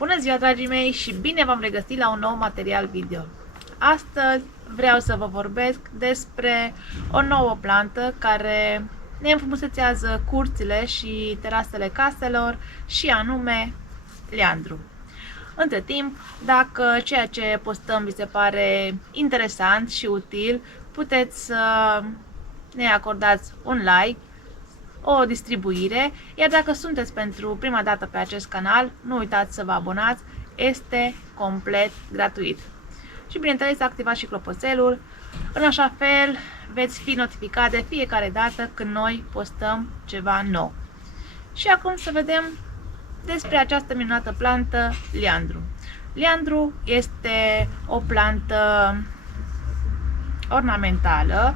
Bună ziua, dragii mei, și bine v-am regăsit la un nou material video. Astăzi vreau să vă vorbesc despre o nouă plantă care ne înfrumusețează curțile și terasele caselor, și anume leandru. Între timp, dacă ceea ce postăm vi se pare interesant și util, puteți să ne acordați un like, o distribuire, iar dacă sunteți pentru prima dată pe acest canal, nu uitați să vă abonați, este complet gratuit. Și bineînțeles să activați și clopoțelul, în așa fel veți fi notificat de fiecare dată când noi postăm ceva nou. Și acum să vedem despre această minunată plantă leandru. Leandru este o plantă ornamentală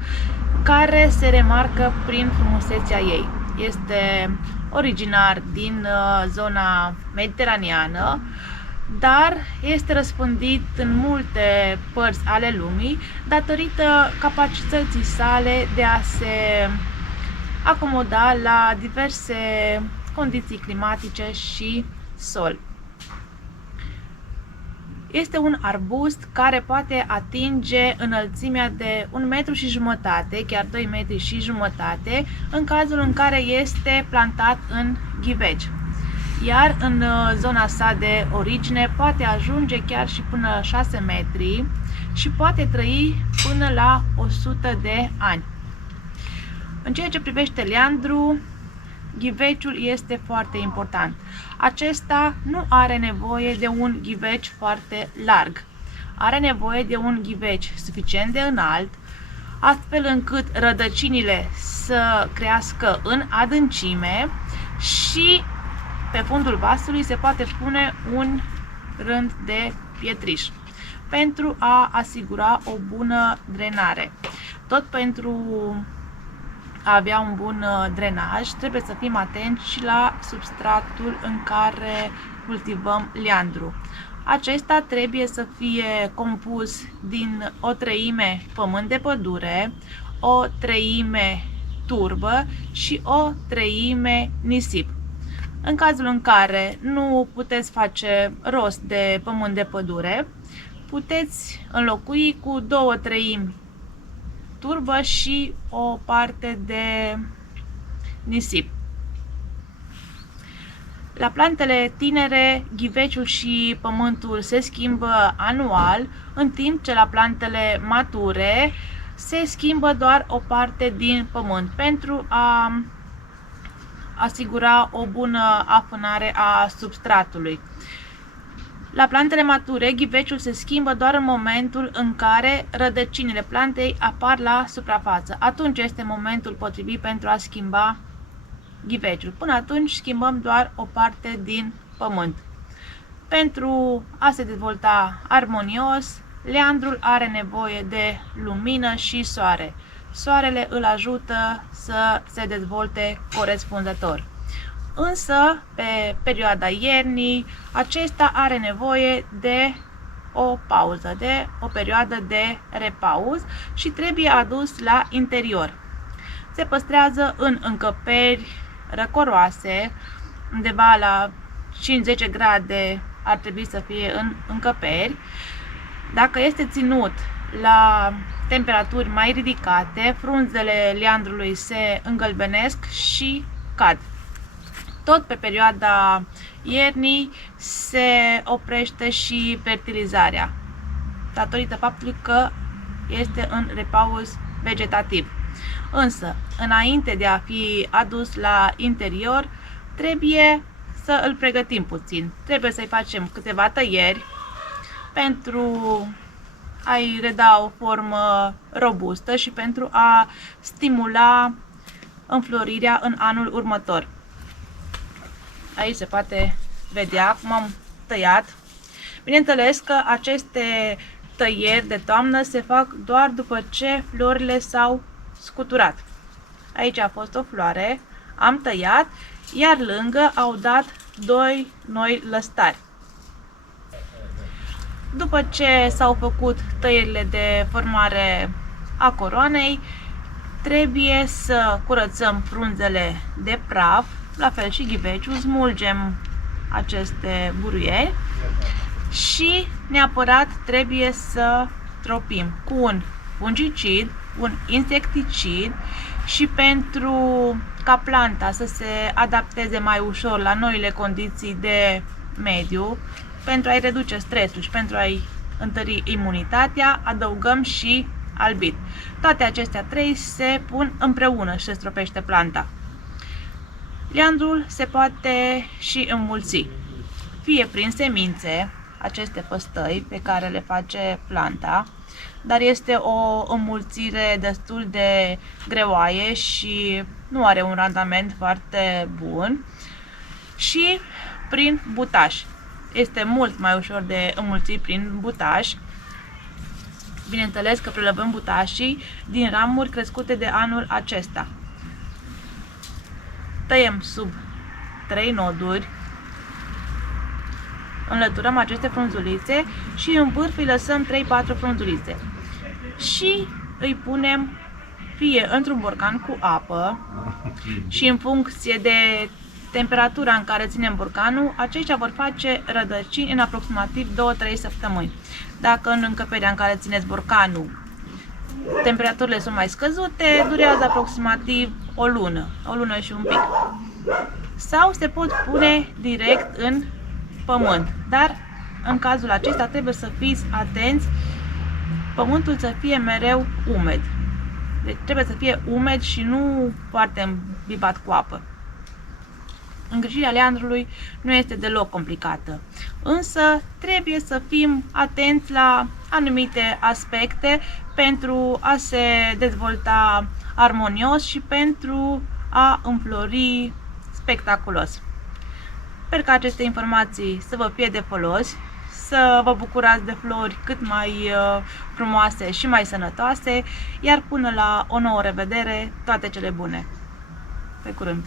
care se remarcă prin frumusețea ei. Este originar din zona mediteraneană, dar este răspândit în multe părți ale lumii datorită capacității sale de a se acomoda la diverse condiții climatice și sol. Este un arbust care poate atinge înălțimea de 1,5 m, chiar 2,5 m, în cazul în care este plantat în ghiveci. Iar în zona sa de origine poate ajunge chiar și până 6 metri și poate trăi până la 100 de ani. În ceea ce privește leandru, ghiveciul este foarte important. Acesta nu are nevoie de un ghiveci foarte larg. Are nevoie de un ghiveci suficient de înalt, astfel încât rădăcinile să crească în adâncime și pe fundul vasului se poate pune un rând de pietriș pentru a asigura o bună drenare. Tot pentru a avea un bun drenaj, trebuie să fim atenți și la substratul în care cultivăm leandru. Acesta trebuie să fie compus din o treime pământ de pădure, o treime turbă și o treime nisip. În cazul în care nu puteți face rost de pământ de pădure, puteți înlocui cu 2/3 turbă și o parte de nisip. La plantele tinere, ghiveciul și pământul se schimbă anual, în timp ce la plantele mature se schimbă doar o parte din pământ pentru a asigura o bună afânare a substratului. La plantele mature, ghiveciul se schimbă doar în momentul în care rădăcinile plantei apar la suprafață. Atunci este momentul potrivit pentru a schimba ghiveciul. Până atunci schimbăm doar o parte din pământ. Pentru a se dezvolta armonios, leandrul are nevoie de lumină și soare. Soarele îl ajută să se dezvolte corespunzător. Însă, pe perioada iernii, acesta are nevoie de o pauză, de o perioadă de repaus și trebuie adus la interior. Se păstrează în încăperi răcoroase, undeva la 5-10 grade ar trebui să fie în încăperi. Dacă este ținut la temperaturi mai ridicate, frunzele leandrului se îngălbenesc și cad. Tot pe perioada iernii se oprește și fertilizarea, datorită faptului că este în repaus vegetativ. Însă, înainte de a fi adus la interior, trebuie să îl pregătim puțin. Trebuie să-i facem câteva tăieri pentru a-i reda o formă robustă și pentru a stimula înflorirea în anul următor. Aici se poate vedea cum am tăiat. Bineînțeles că aceste tăieri de toamnă se fac doar după ce florile s-au scuturat. Aici a fost o floare, am tăiat, iar lângă au dat 2 noi lăstari. După ce s-au făcut tăierile de formare a coroanei, trebuie să curățăm frunzele de praf, la fel și ghiveciul, smulgem aceste buruieni și neapărat trebuie să tropim cu un fungicid, un insecticid și pentru ca planta să se adapteze mai ușor la noile condiții de mediu, pentru a-i reduce stresul și pentru a-i întări imunitatea, adăugăm și albit. Toate acestea trei se pun împreună și se stropește planta. Liandrul se poate și înmulți, fie prin semințe, aceste păstăi pe care le face planta, dar este o înmulțire destul de greoaie și nu are un randament foarte bun, și prin butaș. Este mult mai ușor de înmulțit prin butaș. Bineînțeles că prelevăm butașii din ramuri crescute de anul acesta. Tăiem sub 3 noduri, înlăturăm aceste frunzulițe și în vârf îi lăsăm 3-4 frunzulițe și îi punem fie într-un borcan cu apă și în funcție de temperatura în care ținem borcanul, aceștia vor face rădăcini în aproximativ 2-3 săptămâni. Dacă în încăperea în care țineți borcanul temperaturile sunt mai scăzute, durează aproximativ o lună și un pic. Sau se pot pune direct în pământ, dar în cazul acesta trebuie să fiți atenți, pământul să fie mereu umed. Deci trebuie să fie umed și nu foarte îmbibat cu apă. Îngrijirea leandrului nu este deloc complicată, însă trebuie să fim atenți la anumite aspecte pentru a se dezvolta armonios și pentru a înflori spectaculos. Sper că aceste informații să vă fie de folos, să vă bucurați de flori cât mai frumoase și mai sănătoase, iar până la o nouă revedere, toate cele bune! Pe curând!